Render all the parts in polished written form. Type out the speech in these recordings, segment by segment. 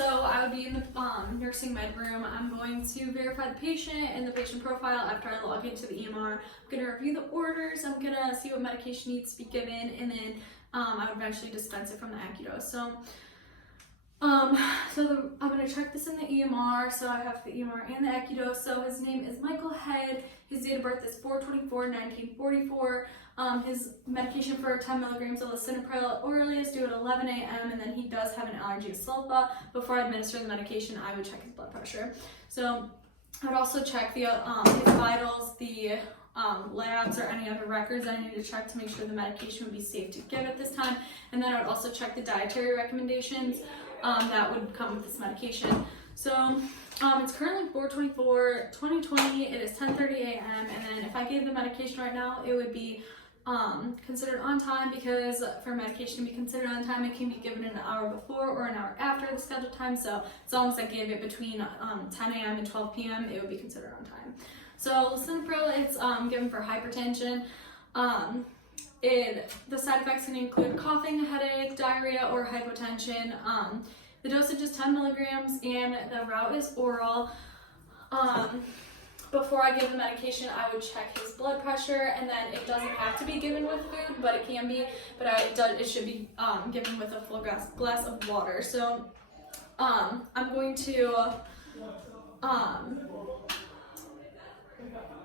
So I would be in the nursing med room. I'm going to verify the patient and the patient profile after I log into the EMR. I'm going to review the orders. I'm going to see what medication needs to be given, and then I would eventually dispense it from the AccuDose. So I'm going to check this in the EMR. So I have the EMR and the AccuDose. So his name is Michael Head. His date of birth is 4/24/1944. His medication for 10 milligrams of lisinopril orally is due at 11 a.m. and then he does have an allergy to sulfa. Before I administer the medication, I would check his blood pressure. So I would also check the his vitals, the labs, or any other records I need to check to make sure the medication would be safe to give at this time. And then I would also check the dietary recommendations that would come with this medication. So it's currently 4/24/2020. It is 10:30 a.m. and then if I gave the medication right now, it would be considered on time, because for medication to be considered on time, it can be given an hour before or an hour after the scheduled time. So as long as I gave it between 10 a.m. and 12 p.m., it would be considered on time. So lisinopril, it's given for hypertension. The side effects can include coughing, headache, diarrhea, or hypotension. The dosage is 10 milligrams and the route is oral. Before I give the medication, I would check his blood pressure, and then it doesn't have to be given with food, but it can be. But it should be given with a full glass of water. So I'm going to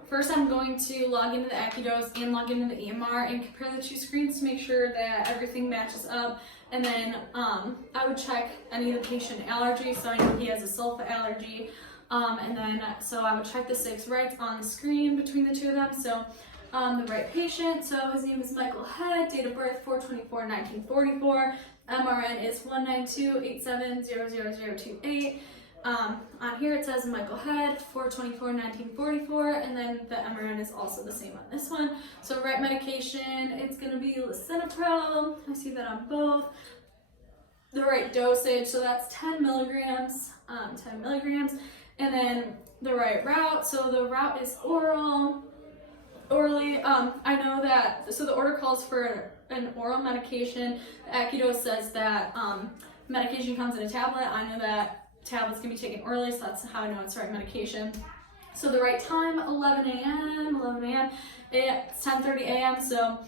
first I'm going to log into the AccuDose and log into the EMR and compare the two screens to make sure that everything matches up. And then I would check any of the patient allergies, so I know he has a sulfa allergy. And then so I would check the 6 rights on the screen between the two of them. So the right patient, so his name is Michael Head, date of birth 4/24/1944, MRN is 19287000028. On here it says Michael Head, 4/24/1944, and then the MRN is also the same on this one. So right medication, it's going to be lisinopril. I see that on both. The right dosage, so that's 10 milligrams, and then the right route. So the route is orally. I know that, so the order calls for an oral medication. The AccuDose says that medication comes in a tablet. I know that tablets can be taken orally, so that's how I know it's the right medication. So the right time, 11 a.m. It's 10:30 a.m. So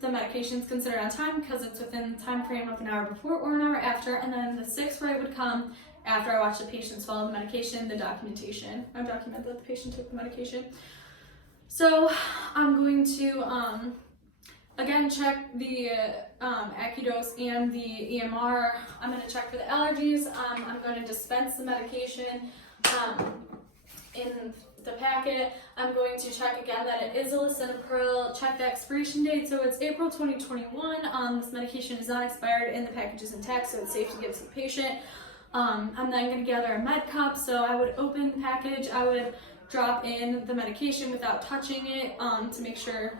the medication is considered on time because it's within the time frame of an hour before or an hour after. And then the 6th right would come after I watch the patient swallow the medication, the documentation. I document that the patient took the medication. So I'm going to again check the AccuDose and the EMR. I'm going to check for the allergies. I'm going to dispense the medication in the packet. I'm going to check again that it is a lisinopril, check the expiration date, so it's April 2021. This medication is not expired and the package is intact, so it's safe to give to the patient. I'm then going to gather a med cup, so I would open the package, I would drop in the medication without touching it to make sure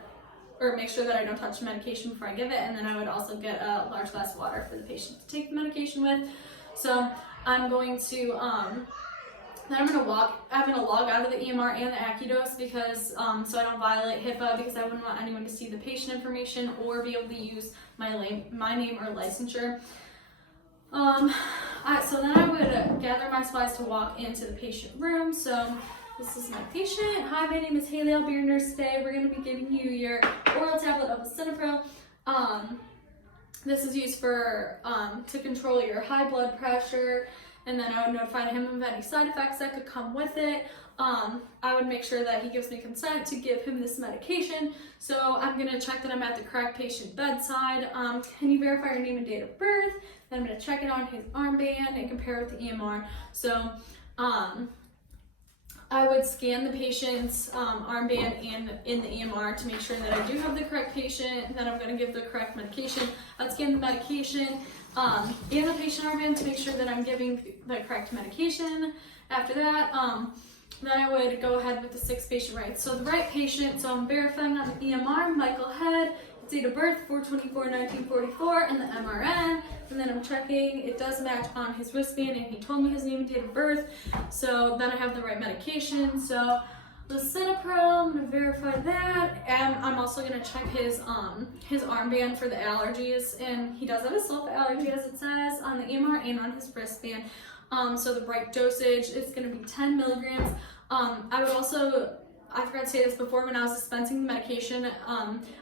that I don't touch the medication before I give it, and then I would also get a large glass of water for the patient to take the medication with. So I'm going to then I'm going to log out of the EMR and the AccuDose because so I don't violate HIPAA, because I wouldn't want anyone to see the patient information or be able to use my name or licensure. So then I would gather my supplies to walk into the patient room. So this is my patient. Hi, my name is Haley. I'll be your nurse today. We're going to be giving you your oral tablet of lisinopril. This is used for to control your high blood pressure, and then I would notify him of any side effects that could come with it. I would make sure that he gives me consent to give him this medication. So I'm going to check that I'm at the correct patient bedside. Can you verify your name and date of birth? Then I'm going to check it on his armband and compare it with the EMR. So I would scan the patient's armband in the EMR to make sure that I do have the correct patient, that I'm going to give the correct medication. I'd scan the medication and the patient armband to make sure that I'm giving the correct medication. After that, then I would go ahead with the 6 patient rights. So the right patient, so I'm verifying on the EMR, Michael Head, date of birth 4/24/1944, and the MRN, and then I'm checking it does match on his wristband, and he told me his name and date of birth. So then I have the right medication. So lisinopril, I'm gonna verify that, and I'm also gonna check his armband for the allergies, and he does have a sulfa allergy as it says on the EMR and on his wristband. So the right dosage is gonna be 10 milligrams. I would also, I forgot to say this before, when I was dispensing the medication,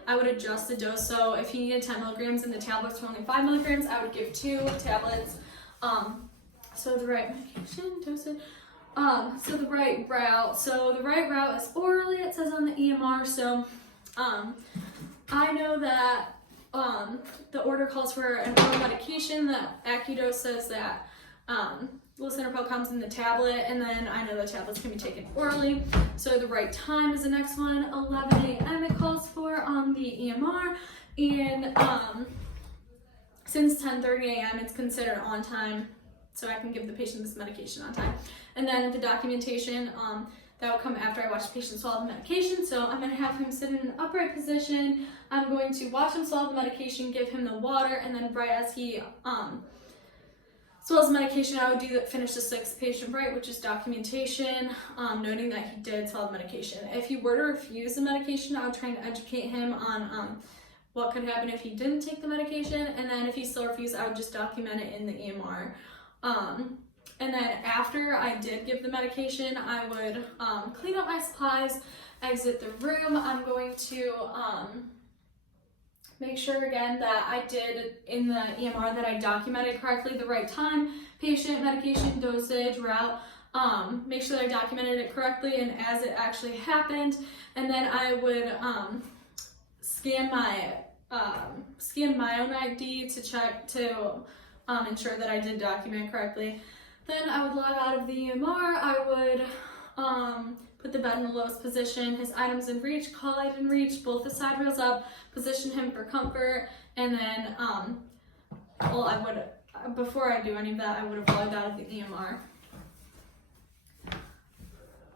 I would adjust the dose. So if he needed 10 milligrams and the tablets were only 5 milligrams, I would give 2 tablets. So the right medication dosage. So the right route. So the right route is orally, it says on the EMR. So I know that the order calls for an oral medication. The AccuDose says that lisinopril comes in the tablet, and then I know the tablets can be taken orally. So the right time is the next one. 11 a.m. it calls for on the EMR, and since 10:30 a.m. it's considered on time, so I can give the patient this medication on time. And then the documentation, that will come after I watch the patient swallow the medication. So I'm going to have him sit in an upright position. I'm going to watch him swallow the medication, give him the water, and then right as he swallows the medication, I would finish the 6th patient right, which is documentation, noting that he did swallow the medication. If he were to refuse the medication, I would try to educate him on what could happen if he didn't take the medication, and then if he still refused, I would just document it in the EMR. And then after I did give the medication, I would clean up my supplies, exit the room. I'm going to make sure again that I did in the EMR that I documented correctly the right time, patient, medication, dosage, route. Make sure that I documented it correctly and as it actually happened. And then I would scan my own ID to check to ensure that I did document correctly. Then I would log out of the EMR. I would put the bed in the lowest position, his items in reach, collar in reach, both the side rails up, position him for comfort, and then, before I do any of that, I would have logged out of the EMR.